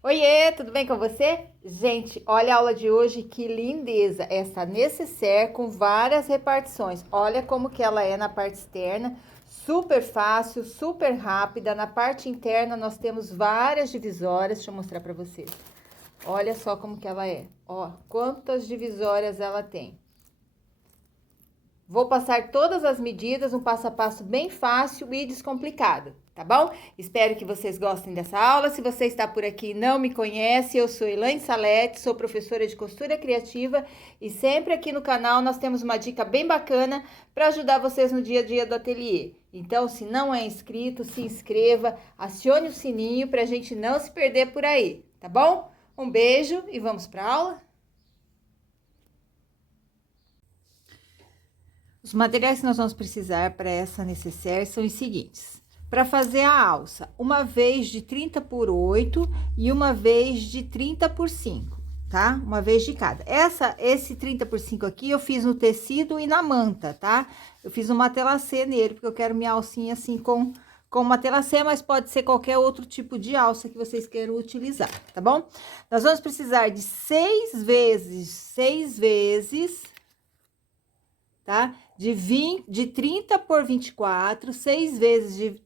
Oiê, tudo bem com você? Gente, olha a aula de hoje, que lindeza! Essa nécessaire com várias repartições. Olha como que ela é na parte externa, super fácil, super rápida. Na parte interna nós temos várias divisórias, deixa eu mostrar para vocês. Olha só como que ela é, ó, quantas divisórias ela tem. Vou passar todas as medidas, um passo a passo bem fácil e descomplicado, tá bom? Espero que vocês gostem dessa aula. Se você está por aqui e não me conhece, eu sou Elaine Salete, sou professora de costura criativa e sempre aqui no canal nós temos uma dica bem bacana para ajudar vocês no dia a dia do ateliê. Então, se não é inscrito, se inscreva, acione o sininho para a gente não se perder por aí, tá bom? Um beijo e vamos para a aula? Os materiais que nós vamos precisar para essa nécessaire são os seguintes. Para fazer a alça, uma vez de 30 por 8 e uma vez de 30 por 5, tá? Uma vez de cada. Esse 30 por 5 aqui eu fiz no tecido e na manta, tá? Eu fiz um matelacê nele, porque eu quero minha alcinha assim com matelacê, mas pode ser qualquer outro tipo de alça que vocês queiram utilizar, tá bom? Nós vamos precisar de 6 vezes, tá? De 30 por 24, 6 vezes de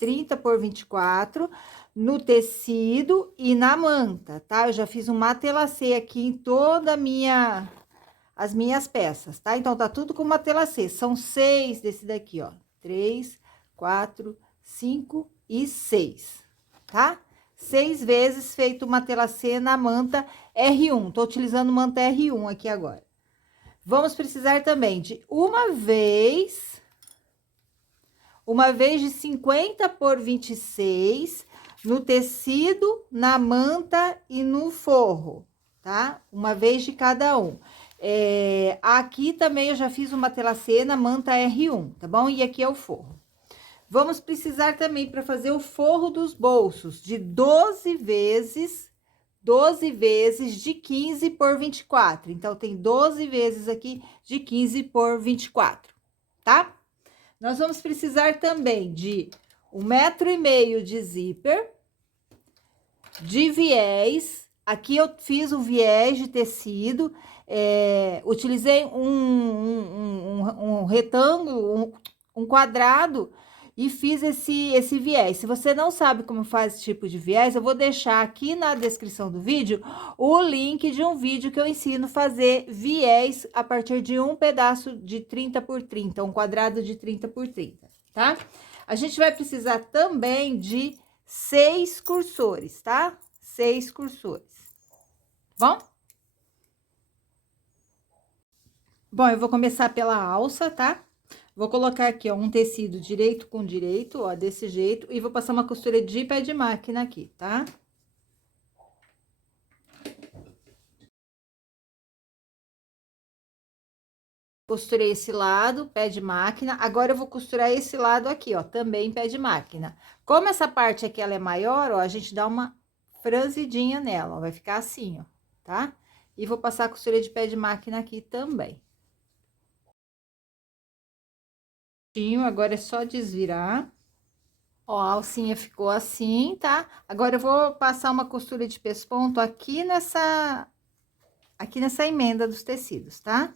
30 por 24 no tecido e na manta, tá? Eu já fiz um matelacê aqui em toda as minhas peças, tá? Então, tá tudo com matelacê. São 6 desse daqui, ó. 3, 4, 5 e 6, tá? 6 vezes feito matelacê na manta R1. Tô utilizando manta R1 aqui agora. Vamos precisar também de uma vez de 50 por 26 no tecido, na manta e no forro, tá? Uma vez de cada um. Aqui também eu já fiz uma telacê na manta R1, tá bom? E aqui é o forro. Vamos precisar também para fazer o forro dos bolsos de 12 vezes de 15 por 24. Então, tem 12 vezes aqui de 15 por 24, tá? Nós vamos precisar também de 1,5 m de zíper, de viés. Aqui eu fiz o viés de tecido, utilizei um retângulo, um quadrado, e fiz esse viés. Se você não sabe como faz esse tipo de viés, eu vou deixar aqui na descrição do vídeo o link de um vídeo que eu ensino a fazer viés a partir de um pedaço de 30 por 30, um quadrado de 30 por 30, tá? A gente vai precisar também de 6 cursores, tá? 6 cursores. Bom? Bom, eu vou começar pela alça, tá? Vou colocar aqui, ó, um tecido direito com direito, ó, desse jeito, e vou passar uma costura de pé de máquina aqui, tá? Costurei esse lado, pé de máquina. Agora, eu vou costurar esse lado aqui, ó, também pé de máquina. Como essa parte aqui, ela é maior, ó, a gente dá uma franzidinha nela, ó, vai ficar assim, ó, tá? E vou passar a costura de pé de máquina aqui também. Agora é só desvirar. Ó, a alcinha ficou assim, tá? Agora eu vou passar uma costura de pesponto aqui nessa emenda dos tecidos, tá?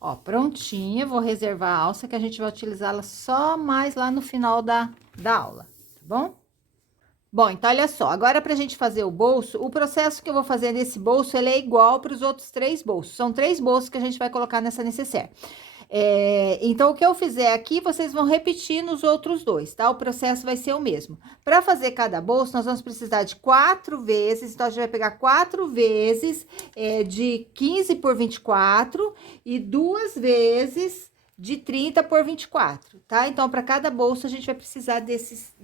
Ó, prontinha, vou reservar a alça que a gente vai utilizá-la só mais lá no final da aula, tá bom? Bom, então olha só, agora pra gente fazer o bolso, o processo que eu vou fazer nesse bolso, ele é igual para os outros 3 bolsos. São 3 bolsos que a gente vai colocar nessa nécessaire. Então, o que eu fizer aqui, vocês vão repetir nos outros 2, tá? O processo vai ser o mesmo. Para fazer cada bolso, nós vamos precisar de 4 vezes, então, a gente vai pegar 4 vezes de 15 por 24 e 2 vezes de 30 por 24, tá? Então, para cada bolso, a gente vai precisar desses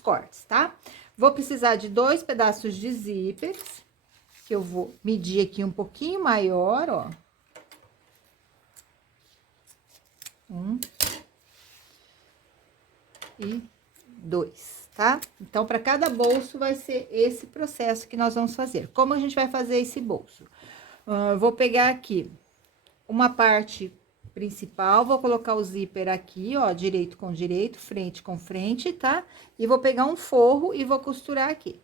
cortes, tá? Vou precisar de 2 pedaços de zíper, que eu vou medir aqui um pouquinho maior, ó. 1 e 2, tá? Então, para cada bolso vai ser esse processo que nós vamos fazer. Como a gente vai fazer esse bolso? Eu vou pegar aqui uma parte principal, vou colocar o zíper aqui, ó, direito com direito, frente com frente, tá? E vou pegar um forro e vou costurar aqui.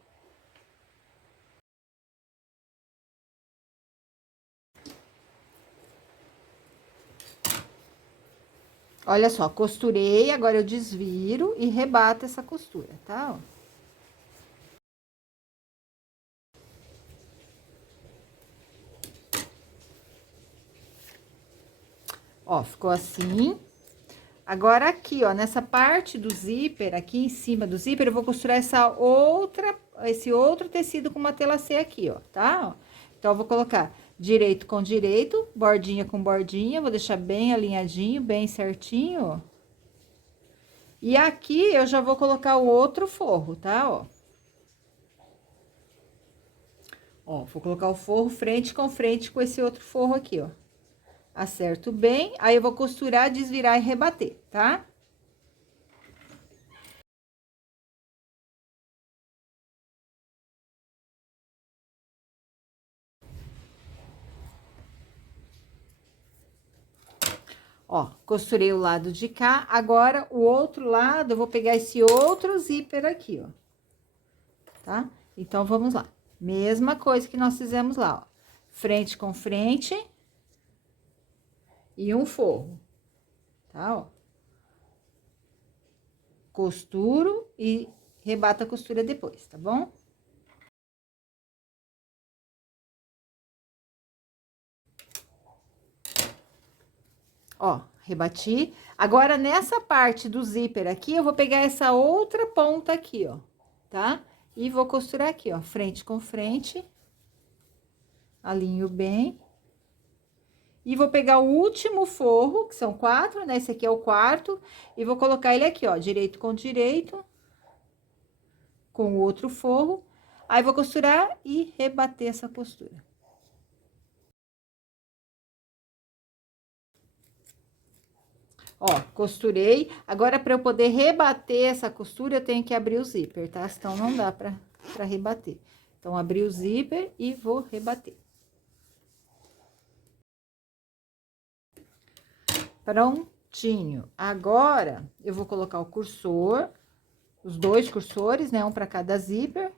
Olha só, costurei, agora eu desviro e rebato essa costura, tá? Ó, ficou assim. Agora aqui, ó, nessa parte do zíper, aqui em cima do zíper, eu vou costurar esse outro tecido com uma tela C aqui, ó, tá? Então, eu vou colocar direito com direito, bordinha com bordinha, vou deixar bem alinhadinho, bem certinho, ó. E aqui eu já vou colocar o outro forro, tá, ó. Ó, vou colocar o forro frente com esse outro forro aqui, ó. Acerto bem, aí eu vou costurar, desvirar e rebater, tá? Ó, costurei o lado de cá, agora o outro lado eu vou pegar esse outro zíper aqui, ó. Tá? Então, vamos lá. Mesma coisa que nós fizemos lá, ó. Frente com frente e um forro, tá, ó. Costuro e rebato a costura depois, tá bom? Ó, rebati. Agora, nessa parte do zíper aqui, eu vou pegar essa outra ponta aqui, ó, tá? E vou costurar aqui, ó, frente com frente. Alinho bem. E vou pegar o último forro, que são 4, né? Esse aqui é o quarto, e vou colocar ele aqui, ó, direito com o outro forro. Aí, vou costurar e rebater essa costura. Ó, costurei. Agora, para eu poder rebater essa costura, eu tenho que abrir o zíper, tá? Senão, não dá pra rebater. Então, abri o zíper e vou rebater. Prontinho. Agora, eu vou colocar o cursor, os dois cursores, né? Um para cada zíper.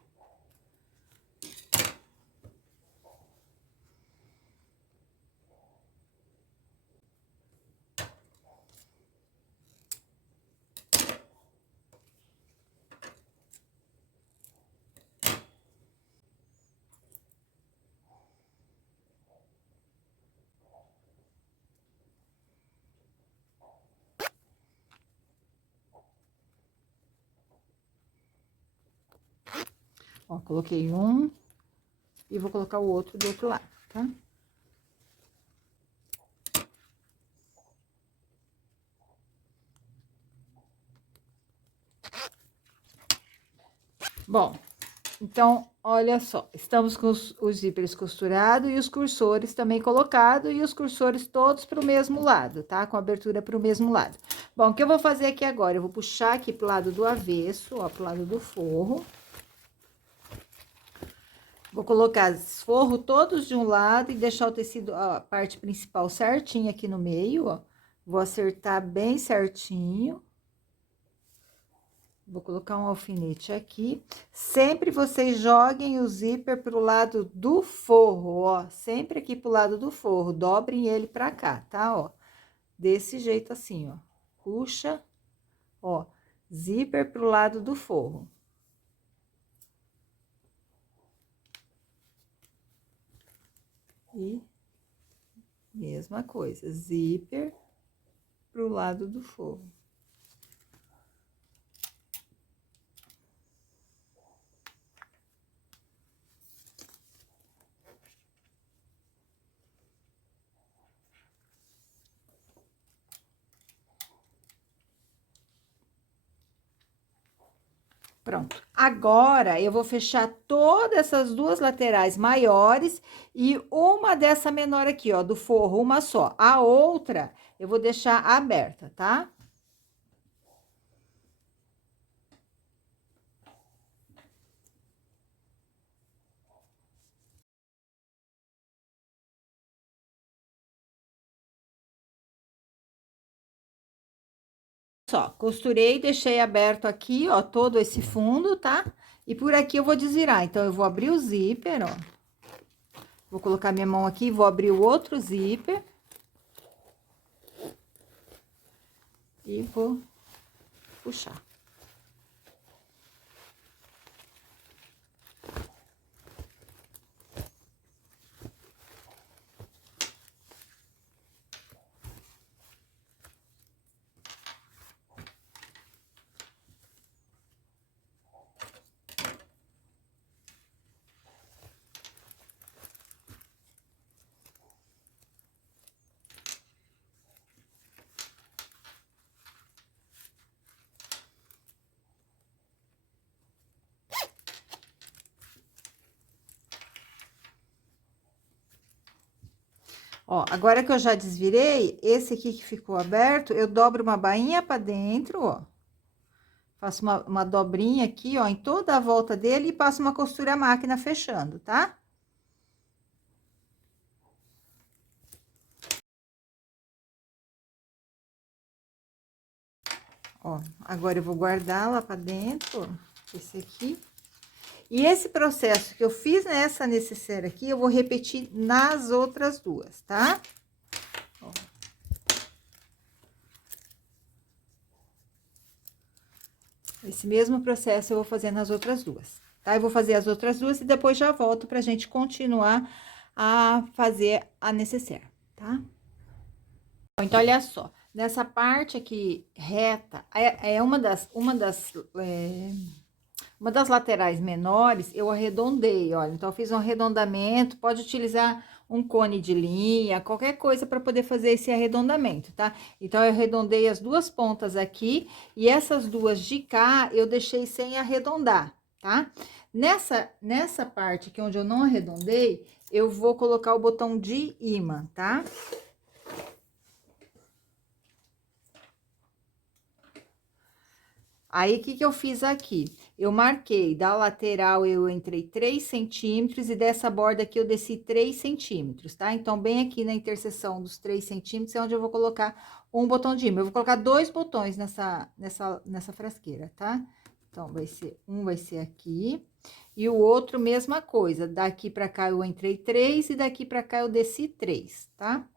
Ó, coloquei um e vou colocar o outro do outro lado, tá? Bom, então, olha só, estamos com os zíperes costurados e os cursores também colocados e os cursores todos para o mesmo lado, tá? Com abertura para o mesmo lado. Bom, o que eu vou fazer aqui agora? Eu vou puxar aqui pro lado do avesso, ó, pro lado do forro. Vou colocar os forros todos de um lado e deixar o tecido, a parte principal certinha aqui no meio, ó. Vou acertar bem certinho. Vou colocar um alfinete aqui. Sempre vocês joguem o zíper pro lado do forro, ó. Sempre aqui pro lado do forro. Dobrem ele pra cá, tá? Ó. Desse jeito assim, ó. Puxa, ó. Zíper pro lado do forro. E mesma coisa, zíper pro lado do forro. Pronto. Agora, eu vou fechar todas essas duas laterais maiores e uma dessa menor aqui, ó, do forro, uma só. A outra, eu vou deixar aberta, tá? só, costurei, deixei aberto aqui, ó, todo esse fundo, tá? E por aqui eu vou desvirar, então, eu vou abrir o zíper, ó. Vou colocar minha mão aqui, vou abrir o outro zíper. E vou puxar. Ó, agora que eu já desvirei, esse aqui que ficou aberto, eu dobro uma bainha pra dentro, ó. Faço uma dobrinha aqui, ó, em toda a volta dele e passo uma costura à máquina fechando, tá? Ó, agora eu vou guardar lá pra dentro, ó, esse aqui. E esse processo que eu fiz nessa necessaire aqui, eu vou repetir nas outras duas, tá? Ó. Esse mesmo processo eu vou fazer nas outras duas, tá? Eu vou fazer as outras duas e depois já volto pra gente continuar a fazer a necessaire, tá? Então, olha só, nessa parte aqui reta, é uma das laterais menores, eu arredondei, olha. Então, eu fiz um arredondamento, pode utilizar um cone de linha, qualquer coisa para poder fazer esse arredondamento, tá? Então, eu arredondei as duas pontas aqui e essas duas de cá eu deixei sem arredondar, tá? Nessa parte aqui onde eu não arredondei, eu vou colocar o botão de imã, tá? Aí, o que que eu fiz aqui? Eu marquei, da lateral eu entrei 3 centímetros e dessa borda aqui eu desci 3 centímetros, tá? Então, bem aqui na interseção dos 3 centímetros é onde eu vou colocar um botão de imã. Eu vou colocar 2 botões nessa frasqueira, tá? Então, vai ser aqui. E o outro, mesma coisa. Daqui pra cá eu entrei 3 e daqui pra cá eu desci 3, tá?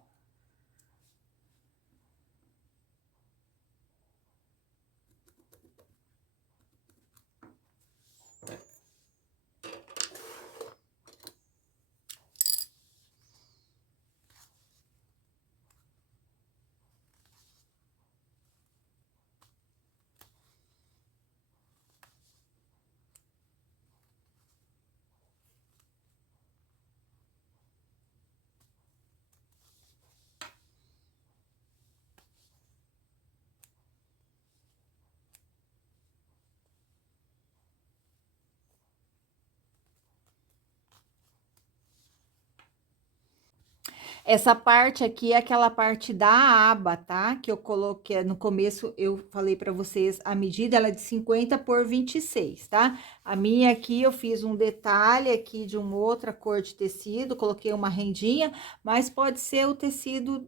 Essa parte aqui é aquela parte da aba, tá? Que eu coloquei no começo, eu falei pra vocês, a medida ela é de 50 por 26, tá? A minha aqui eu fiz um detalhe aqui de uma outra cor de tecido, coloquei uma rendinha, mas pode ser o tecido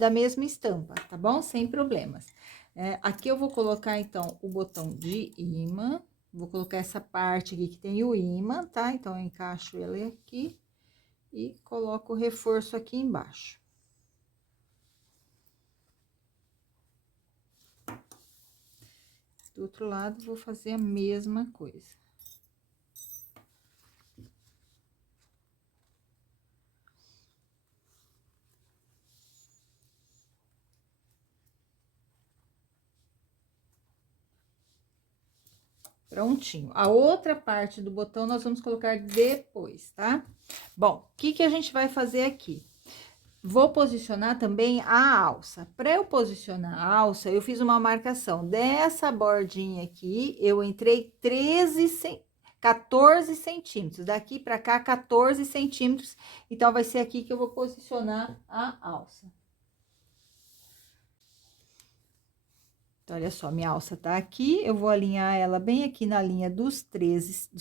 da mesma estampa, tá bom? Sem problemas. Aqui eu vou colocar, então, o botão de imã, vou colocar essa parte aqui que tem o imã, tá? Então, eu encaixo ele aqui e coloco o reforço aqui embaixo. Do outro lado, vou fazer a mesma coisa. Prontinho. A outra parte do botão nós vamos colocar depois, tá? Bom, o que que a gente vai fazer aqui? Vou posicionar também a alça. Para eu posicionar a alça, eu fiz uma marcação dessa bordinha aqui, eu entrei 14 centímetros. Daqui para cá, 14 centímetros. Então, vai ser aqui que eu vou posicionar a alça. Então, olha só, minha alça tá aqui, eu vou alinhar ela bem aqui na linha dos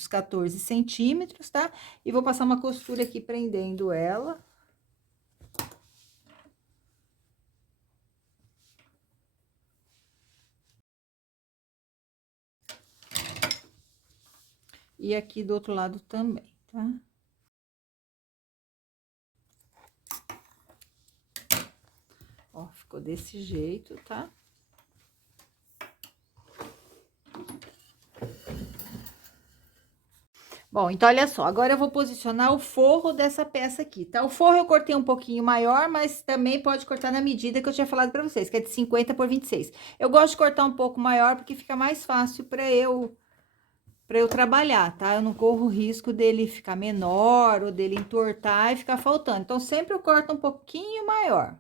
14 centímetros, tá? E vou passar uma costura aqui prendendo ela. e aqui do outro lado também, tá? Ó, ficou desse jeito, tá? Bom, então olha só, agora eu vou posicionar o forro dessa peça aqui, tá? O forro eu cortei um pouquinho maior, mas também pode cortar na medida que eu tinha falado pra vocês, que é de 50 por 26. Eu gosto de cortar um pouco maior porque fica mais fácil pra eu trabalhar, tá? Eu não corro o risco dele ficar menor ou dele entortar e ficar faltando. Então, sempre eu corto um pouquinho maior,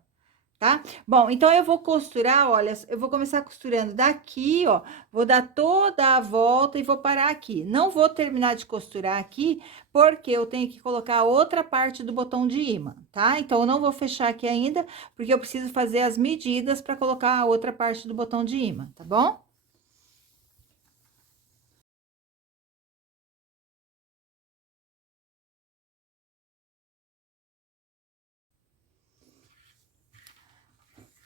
tá? Bom, então eu vou costurar, olha, eu vou começar costurando daqui, ó, vou dar toda a volta e vou parar aqui. Não vou terminar de costurar aqui, porque eu tenho que colocar outra parte do botão de imã, tá? Então, eu não vou fechar aqui ainda, porque eu preciso fazer as medidas para colocar a outra parte do botão de imã, tá bom?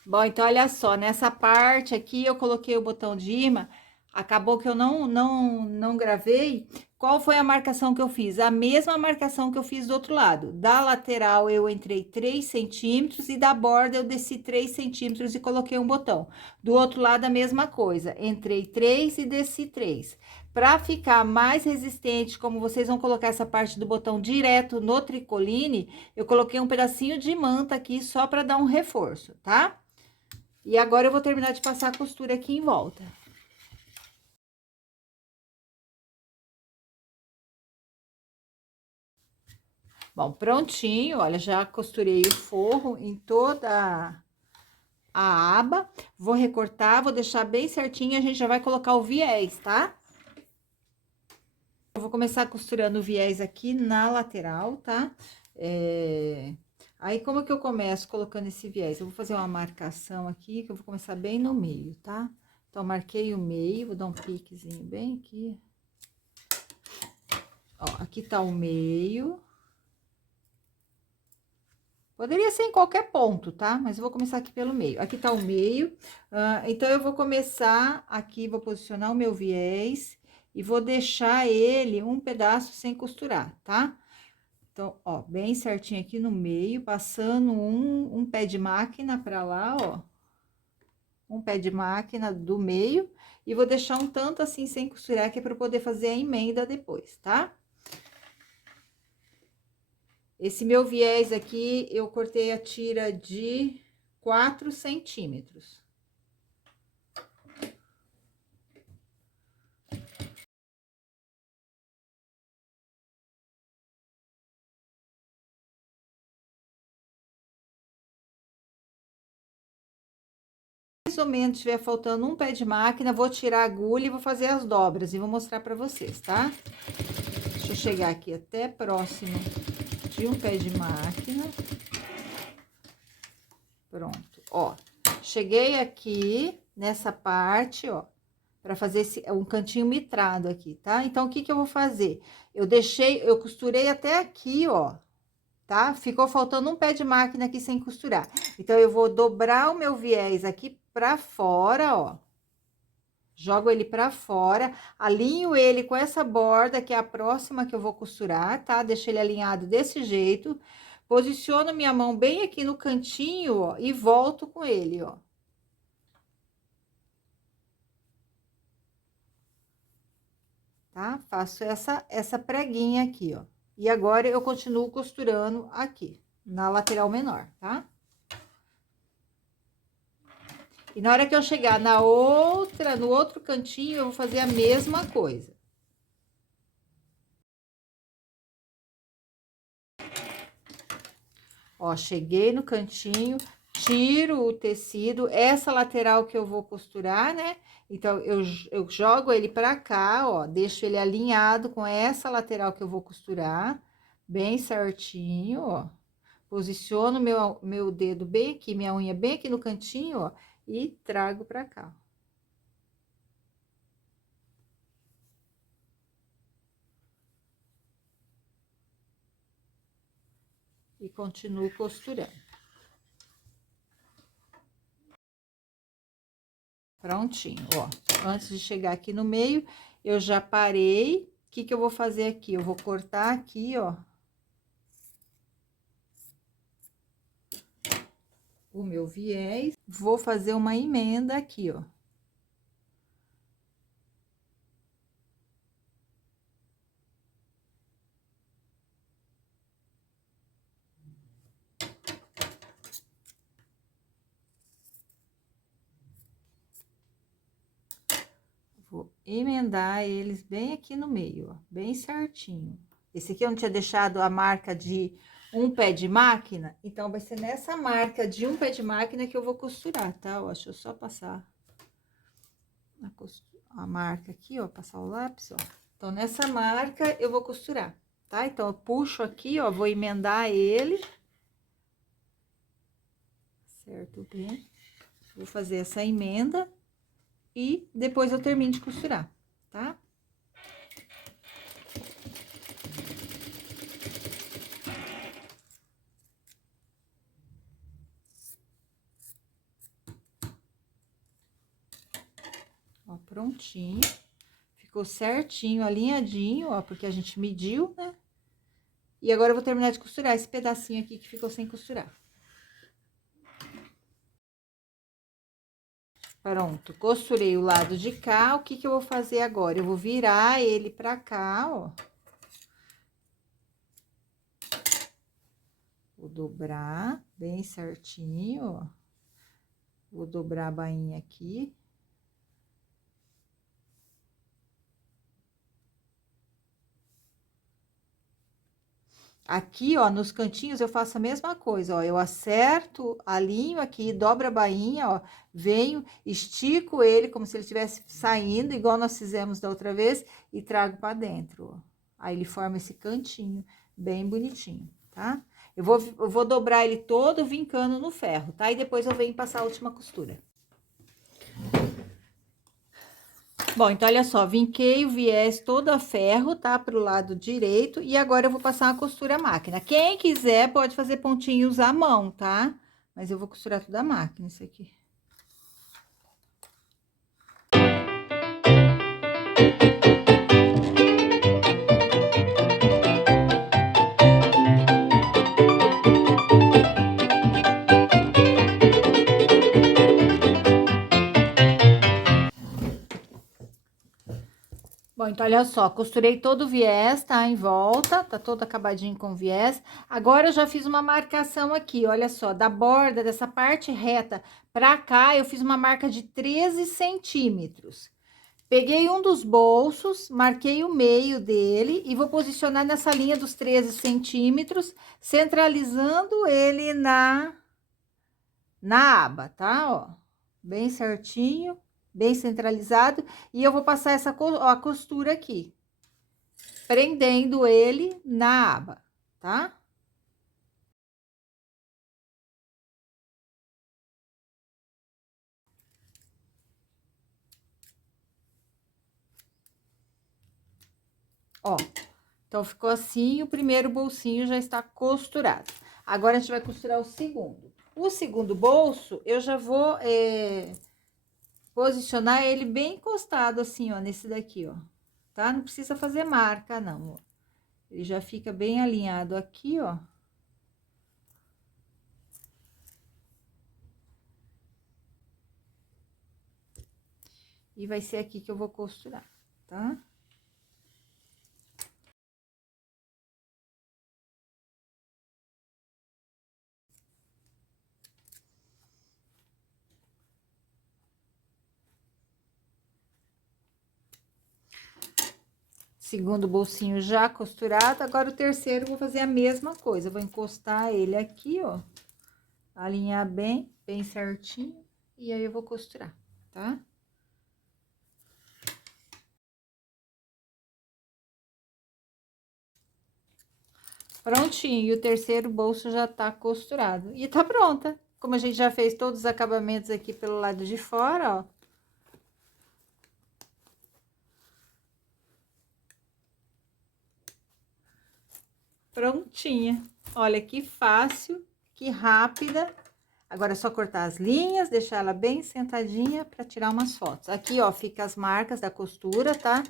Bom, então olha só, nessa parte aqui eu coloquei o botão de imã, acabou que eu não gravei. Qual foi a marcação que eu fiz? A mesma marcação que eu fiz do outro lado. Da lateral eu entrei 3 centímetros e da borda eu desci 3 centímetros e coloquei um botão. Do outro lado a mesma coisa, entrei 3 e desci 3. Para ficar mais resistente, como vocês vão colocar essa parte do botão direto no tricoline, eu coloquei um pedacinho de manta aqui só para dar um reforço, tá? E agora eu vou terminar de passar a costura aqui em volta. Bom, prontinho, olha, já costurei o forro em toda a aba. Vou recortar, vou deixar bem certinho, a gente já vai colocar o viés, tá? Eu vou começar costurando o viés aqui na lateral, tá? Aí, como que eu começo colocando esse viés? Eu vou fazer uma marcação aqui, que eu vou começar bem no meio, tá? Então, marquei o meio, vou dar um piquezinho bem aqui. Ó, aqui tá o meio. Poderia ser em qualquer ponto, tá? Mas eu vou começar aqui pelo meio. Aqui tá o meio. Então, eu vou começar aqui, vou posicionar o meu viés e vou deixar ele um pedaço sem costurar, tá? Então, ó, bem certinho aqui no meio, passando um pé de máquina pra lá, ó. Um pé de máquina do meio. E vou deixar um tanto assim sem costurar, que é pra eu poder fazer a emenda depois, tá? Esse meu viés aqui, eu cortei a tira de 4 centímetros. Mais ou menos estiver faltando um pé de máquina, vou tirar a agulha e vou fazer as dobras e vou mostrar pra vocês, tá? Deixa eu chegar aqui até próximo de um pé de máquina. Pronto, ó. Cheguei aqui nessa parte, ó, para fazer um cantinho mitrado aqui, tá? Então, o que que eu vou fazer? Eu costurei até aqui, ó, tá? Ficou faltando um pé de máquina aqui sem costurar. Então, eu vou dobrar o meu viés aqui pra fora, ó. Jogo ele pra fora, alinho ele com essa borda, que é a próxima que eu vou costurar, tá? Deixo ele alinhado desse jeito. Posiciono minha mão bem aqui no cantinho, ó, e volto com ele, ó. Tá? Faço essa preguinha aqui, ó. E agora, eu continuo costurando aqui, na lateral menor, tá? E na hora que eu chegar no outro cantinho, eu vou fazer a mesma coisa. Ó, cheguei no cantinho, tiro o tecido, essa lateral que eu vou costurar, né? Então, eu jogo ele pra cá, ó, deixo ele alinhado com essa lateral que eu vou costurar, bem certinho, ó. Posiciono meu dedo bem aqui, minha unha bem aqui no cantinho, ó, e trago pra cá. E continuo costurando. Prontinho, ó. Antes de chegar aqui no meio, eu já parei, que eu vou fazer aqui? Eu vou cortar aqui, ó, o meu viés, vou fazer uma emenda aqui, ó. Vou emendar eles bem aqui no meio, ó, bem certinho. Esse aqui eu não tinha deixado a marca de um pé de máquina, então vai ser nessa marca de um pé de máquina que eu vou costurar, tá? Ó, deixa eu só passar a marca aqui, ó, passar o lápis, ó. Então, nessa marca eu vou costurar, tá? Então, eu puxo aqui, ó, vou emendar ele. Certo, bem. Vou fazer essa emenda e depois eu termino de costurar, tá? Ó, prontinho. Ficou certinho, alinhadinho, ó, porque a gente mediu, né? E agora eu vou terminar de costurar esse pedacinho aqui que ficou sem costurar. Pronto, costurei o lado de cá, o que que eu vou fazer agora? Eu vou virar ele pra cá, ó. Vou dobrar bem certinho, ó. Vou dobrar a bainha aqui. Aqui, ó, nos cantinhos eu faço a mesma coisa, ó. Eu acerto, alinho aqui, dobro a bainha, ó. Venho, estico ele como se ele estivesse saindo, igual nós fizemos da outra vez, e trago pra dentro, ó. Aí ele forma esse cantinho bem bonitinho, tá? Eu vou dobrar ele todo vincando no ferro, tá? E depois eu venho passar a última costura. Bom, então, olha só, vinquei o viés todo a ferro, tá? Pro lado direito, e agora eu vou passar uma costura à máquina. Quem quiser pode fazer pontinhos à mão, tá? Mas eu vou costurar tudo à máquina, isso aqui. Bom, então, olha só, costurei todo o viés, tá? Em volta, tá todo acabadinho com o viés. Agora, eu já fiz uma marcação aqui, olha só, da borda, dessa parte reta pra cá, eu fiz uma marca de 13 centímetros. Peguei um dos bolsos, marquei o meio dele e vou posicionar nessa linha dos 13 centímetros, centralizando ele na aba, tá? Ó, bem certinho, bem centralizado. E eu vou passar a costura aqui, prendendo ele na aba, tá? Ó, então ficou assim, o primeiro bolsinho já está costurado. Agora, a gente vai costurar o segundo. O segundo bolso, eu já vou posicionar ele bem encostado, assim, ó, nesse daqui, ó, tá? Não precisa fazer marca, não, ó. Ele já fica bem alinhado aqui, ó. E vai ser aqui que eu vou costurar, tá? Segundo bolsinho já costurado, agora o terceiro eu vou fazer a mesma coisa. Eu vou encostar ele aqui, ó, alinhar bem, bem certinho, e aí eu vou costurar, tá? Prontinho, e o terceiro bolso já tá costurado. E tá pronta. Como a gente já fez todos os acabamentos aqui pelo lado de fora, ó. Prontinha. Olha que fácil, que rápida. Agora é só cortar as linhas, deixar ela bem sentadinha para tirar umas fotos. Aqui, ó, fica as marcas da costura, tá?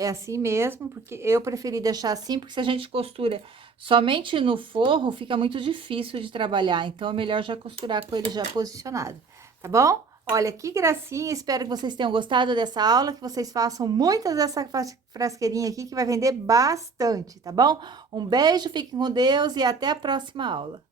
é assim mesmo, porque eu preferi deixar assim, porque se a gente costura somente no forro, fica muito difícil de trabalhar. Então, é melhor já costurar com ele já posicionado, tá bom? Olha, que gracinha, espero que vocês tenham gostado dessa aula, que vocês façam muitas dessa frasqueirinha aqui, que vai vender bastante, tá bom? Um beijo, fiquem com Deus e até a próxima aula.